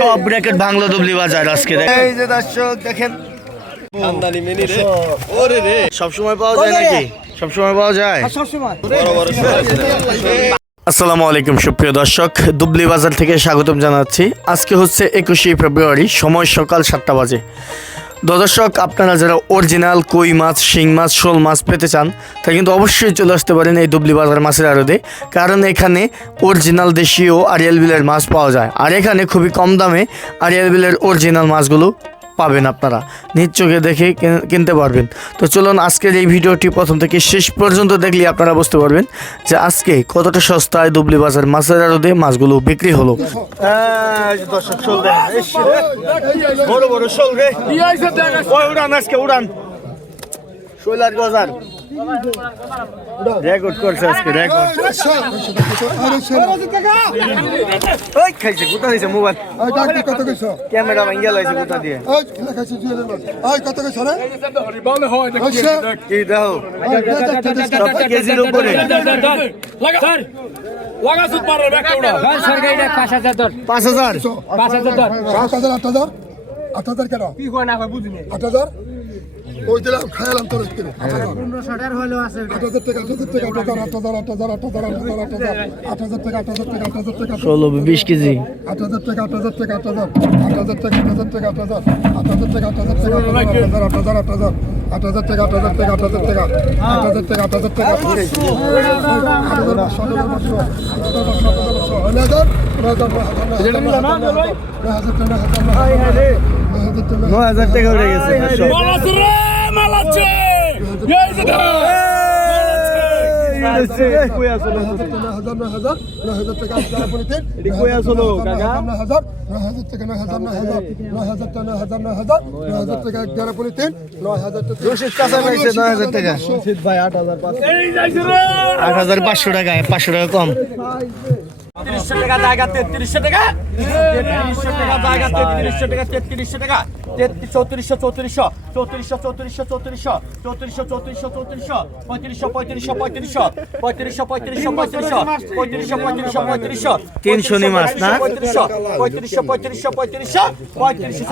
সব ব্র্যাকেট ভাঙলো দুবলি বাজার আজকে এই যে দর্শক দেখেন। আমদানি মেনি রে। ওরে রে। সবসময় পাওয়া যায় নাকি? সবসময় পাওয়া যায়? বড় বড় আসসালামু আলাইকুম সুপ্রিয় দর্শক। দুবলি বাজার থেকে স্বাগতম জানাচ্ছি। আজকে হচ্ছে একুশে ফেব্রুয়ারি সময় সকাল সাতটা বাজে। দর্শক, আপনারা যারা অরিজিনাল কই মাছ, শিং মাছ, শোল মাছ পেতে চান, তা কিন্তু অবশ্যই চলে আসতে পারেন এই দুবলি বাজার মাছের আড়তে, কারণ এখানে অরিজিনাল দেশীয় আরিয়াল বিলের মাছ পাওয়া যায়। আর এখানে খুবই কম দামে আরিয়াল বিলের অরিজিনাল মাছগুলো পাবেন আপনারা। নিজ চোখে দেখে কিনতে পারবেন। তো চলুন আজকের এই ভিডিওটি প্রথম থেকে শেষ পর্যন্ত দেখলে আপনারা বুঝতে পারবেন যে আজকে কতটা সস্তায় দুবলি বাজার মাছের আড়তে মাছগুলো বিক্রি হলো। বড় বড় উড়ান আজকে উড়ান। শৈলার গজার। রেকর্ড করছে আজকে রেকর্ড ওই খাইছে কোথা দিয়েছে মোবাইল। কত কইছ ক্যামেরা ভাঙ্গিয়া লাইছে কোথা দিয়ে। ওই কত কইছ রে কি দেখো সব কেজির উপরে। পাঁচ হাজার। সাত হাজার আট হাজার আট হাজার কেন আট হাজার? ওই দিলাম খাইলাম তোর আজকে ষোলো বিশ কেজি আট হাজার টাকা আট হাজার টাকা আট হাজার টাকা আট হাজার টাকা আট হাজার টাকা আট হাজার পাঁচশো আট হাজার পাঁচশো আট হাজার পাঁচশো নয় হাজার টাকা হয়ে গেছে আট হাজার পাঁচশো টাকা পাঁচশো টাকা কম। তিরিশশো টাকা জায়গা তেত্রিশশো টাকা তেত্রিশশো টাকা জায়গা তেত্রিশশো টাকা তেত্রিশশো টাকা চৌত্রিশশো চৌত্রিশশো চৌত্রিশশো চৌত্রিশশো চৌত্রিশশো চৌত্রিশশো চৌত্রিশশো চৌত্রিশশো পঁয়ত্রিশশো পঁয়ত্রিশশো পঁয়ত্রিশশো পঁয়ত্রিশশো পঁয়ত্রিশশো পঁয়ত্রিশশো পঁয়ত্রিশশো পঁয়ত্রিশশো পঁয়ত্রিশশো তিনশো মাছ না? পঁয়ত্রিশশো পঁয়ত্রিশশো পঁয়ত্রিশশো পঁয়ত্রিশশো পঁয়ত্রিশশো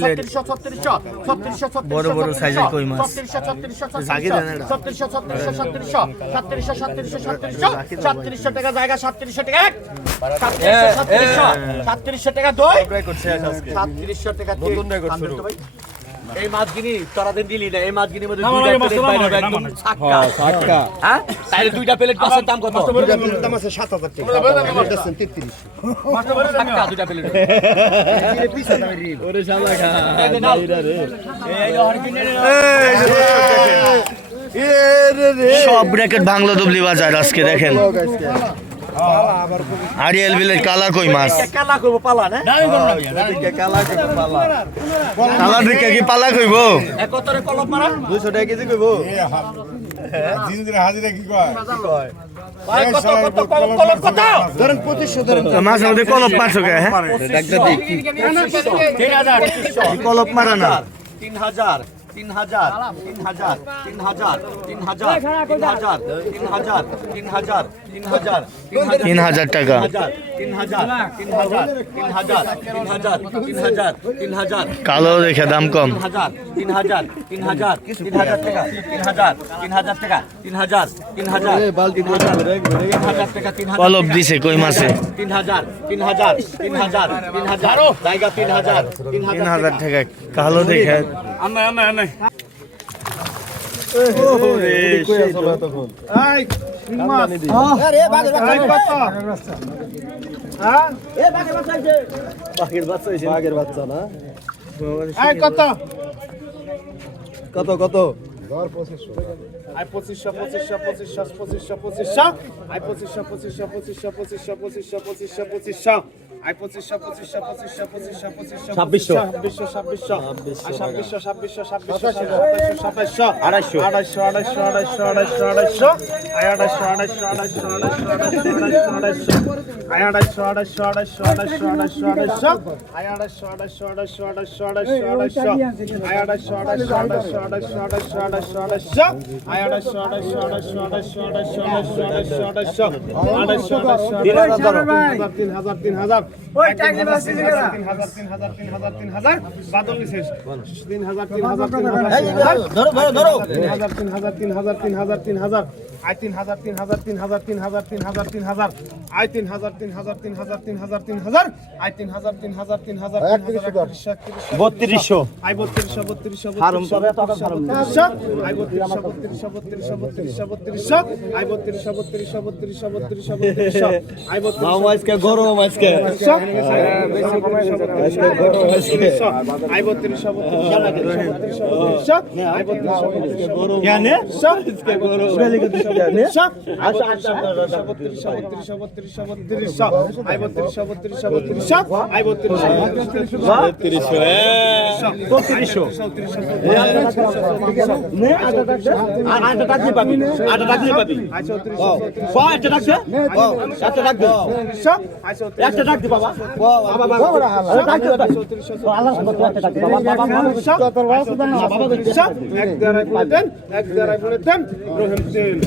ছত্রিশশো ছত্রিশশো ছত্রিশশো বড় বড় সাইজের কই মাছ। ছত্রিশশো ছত্রিশশো। ছত্রিশশো ছত্রিশশো ছত্রিশশো ছত্রিশশো ছত্রিশশো টাকা জায়গা সাতত্রিশশো টাকা সাতত্রিশশো সাতত্রিশশো টাকা দুই। সাতত্রিশশো টাকা এই মাছগিনি তোরা দিন দিলি না এই মাছগিনির মধ্যে দুইটা প্লেট বাইরে হবে একদম ছাক্কা হ্যাঁ তাহলে দুইটা প্লেট মাছের দাম কত? দাম আছে সাত হাজার টাকা। তেত্রিশ দুইটা প্লেট ওরে শালা খা সব ব্র্যাকেট ভাঙলো দুবলি বাজার আজকে দেখেন। আরিয়াল ভিলেজ কালা কই মাছ? কালা কইব পালা না? কালা পালা। কালা দিকে কি পালা কইব? একতরে কলপ মারা? 200 টাকা কেজি কইব। হাজিরা কি কয়? মাছ কলপ কলপ মারা না। 3000 তিন হাজার তিন হাজার তিন হাজার তিন হাজার তিন হাজার তিন হাজার তিন হাজার তিন হাজার তিন হাজার টাকা তিন হাজার তিন হাজার তিন হাজার তিন হাজার তিন হাজার তিন হাজার কালো দেখে দাম কম। তিন হাজার তিন হাজার তিন হাজার তিন হাজার টাকা তিন হাজার তিন হাজার টাকা তিন হাজার তিন হাজার তিন হাজার টাকা তিন হাজার কলপ দিছে কই মাছে? তিন হাজার তিন হাজার তিন হাজার তিন হাজার জায়গা তিন হাজার তিন হাজার টাকা কালো দেখে। বাঘের বাচ্চা না কত? কত? কত? আই পঁচিশশো। পঁচিশশো পঁচিশশো পঁচিশশো পঁচিশশো আই পঁচিশশো পঁচিশশো পঁচিশশো পঁচিশশো পঁচিশশো পঁচিশশো পঁচিশশো। পঁচিশশো পঁচিশশো পঁচিশশো পঁচিশশো পঁচিশশো ছাব্বিশশো। ছাব্বিশশো ছাব্বিশশো আর ছাব্বিশশো ছাব্বিশশো ছাব্বিশশো সাতাইশশো আড়াইশো। আড়াইশো আড়াইশো আড়াইশো আড়াইশো আড়াইশো আয় আড়াইশো আড়াইশো আড়াইশো আড়াইশো আড়াইশো আড়াইশো আয় আড়াইশো আড়াইশো আড়াইশো আড়াইশো আড়াইশো আড়াইশো আয় আড়াইশো আড়াইশো আড়াইশো আড়াইশো আড়াইশো আড়াইশো আয় আড়াইশো আড়াইশো আড়াইশো আড়াইশো আড়াইশো আড়াইশো আড়াইশো আয় আড়াইশো আড়াইশো আড়াইশো আড়াইশো আড়াইশো আড়াইশো আড়াইশো আড়াইশো আড়াইশো আড়াইশো ধরো। তিন হাজার তিন হাজার তিন হাজার ওই টাকা বাসি দিলা 3000 3000 3000 3000 বাদল নিছে 3000 3000 3000 ধরো ধরো ধরো 3000 3000 3000 3000 3000 আয় তিন হাজার তিন হাজার তিন হাজার তিন হাজার তিন হাজার তিন হাজার আয় তিন হাজার তিন হাজার তিন হাজার তিন হাজার তিন হাজার আয় তিন হাজার তিন হাজার তিন হাজার বত্রিশশো আই বত্রিশশো বত্রিশশো বত্রিশশো। আই বত্রিশশো বত্রিশশো বত্রিশশো বত্রিশশো বত্রিশশো আই বত্রিশশো বত্রিশশো বত্রিশশো বত্রিশশো বত্রিশশো আই বত্রিশশো আজকে গরম আজকে আই বত্রিশশো বত্রিশশো বত্রিশশো আই বত্রিশশো বত্রিশশো কেন একটা ডাক দি বাবা ডাক দি বাবা আল্লাহ একটা ডাক দি বাবা রহিম সিং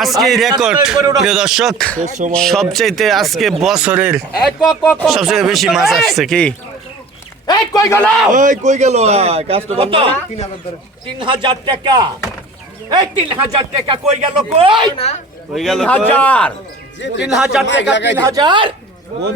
আজকে রেকর্ড প্রিয় দর্শক সবচাইতে আজকে বছরের সবচেয়ে বেশি মাছ আসছে কি কই গেল কই গেল তিন হাজার টাকা এই তিন হাজার টাকা কই গেল কই কই গেল হাজার তিন হাজার টাকা তিন হাজার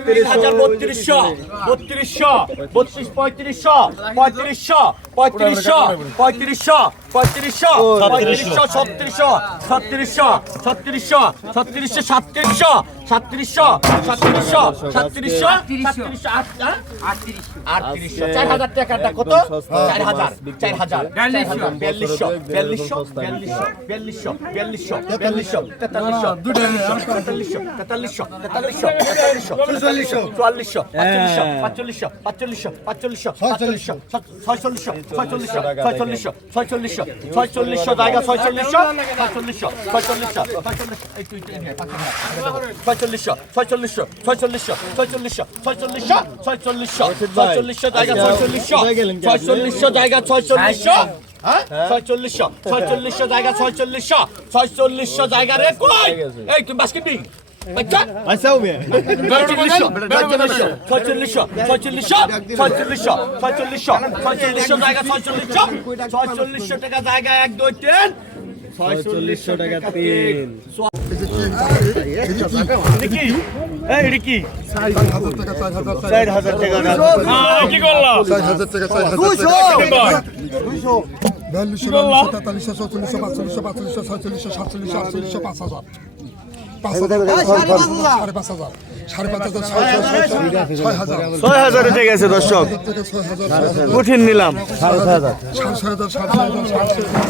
তিন হাজার বত্রিশশো বত্রিশশো বত্রিশ পঁয়ত্রিশশো পঁয়ত্রিশশো পঁয়ত্রিশশো পঁয়ত্রিশশো পঁয়ত্রিশশো পঁয়ত্রিশশো ছত্রিশশো ছত্রিশশো ছত্রিশশো ছত্রিশশো সাতত্রিশশো সাতত্রিশশো সাতত্রিশশো সাতত্রিশশো সাতত্রিশশো আট হ্যাঁ? আটত্রিশশো। চার হাজার টাকাটা কত? চার হাজার চার হাজার। বিয়াল্লিশশো। বিয়াল্লিশশো বিয়াল্লিশশো বিয়াল্লিশশো বিয়াল্লিশশো বিয়াল্লিশশো তেতাল্লিশশো তেতাল্লিশশো তেতাল্লিশশো তেতাল্লিশশো তেতাল্লিশশো চুয়াল্লিশশো। চুয়াল্লিশশো পাঁচচল্লিশশো পাঁচচল্লিশশো পাঁচচল্লিশশো পাঁচচল্লিশশো ছয়চল্লিশশো ছয়চল্লিশশো ছয়চল্লিশশো ছয়চল্লিশশো ছয়চল্লিশশো জায়গা ছয়চল্লিশশো? ছয়চল্লিশশো ছয়চল্লিশশো ছয়চল্লিশশো ছয়চল্লিশশো ছয়চল্লিশশো ছয়চল্লিশশো ছয়চল্লিশশো ছয়চল্লিশশো ছয়চল্লিশশো ছয়চল্লিশশো জায়গা ছয়চল্লিশশো ছয়চল্লিশশো জায়গা ছয়চল্লিশশো হ্যাঁ? ছয়চল্লিশশো ছয়চল্লিশশো জায়গা ছয়চল্লিশশো ছয়চল্লিশশো জায়গা রে কই? এই اسوي بقتل الشوب بقتل الشوب قتل الشوب قتل الشوب قتل الشوب قتل الشوب قتل الشوب জায়গা 4600 টাকা জায়গা 1 2 3 4600 টাকা 3 বিয়াল্লিশশো তেতাল্লিশশো চল্লিশশো পাঁচচল্লিশশো পাঁচচল্লিশশো সাতচল্লিশশো আটচল্লিশশো পাঁচ হাজার হাজার। হাজার হাজার। হাজার পাঁচ হাজার। সাড়ে পাঁচ হাজার ছয় হাজার। ছয় হাজার উঠে গেছে দর্শক। হাজার। হাজার কঠিন নিলাম সাড়ে হাজার। সাড়ে ছয় হাজার সাড়ে ছয় হাজার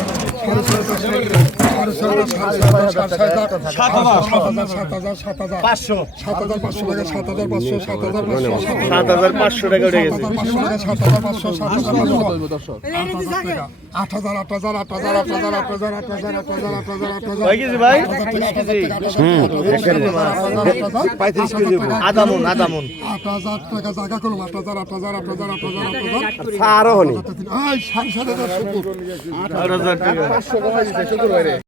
আট হাজার আট হাজার আট হাজার আট হাজার আট হাজার আট হাজার আট হাজার আট হাজার আট হাজার কয় কেজি ভাই? পঁয়ত্রিশ কেজি আদামুন আদামুন। আট হাজার টাকা জায়গা করুন আট হাজার আট হাজার আট হাজার আট হাজার আট হাজার। আরও হনি সাড়ে সাত হাজার আট হাজার। টাকা।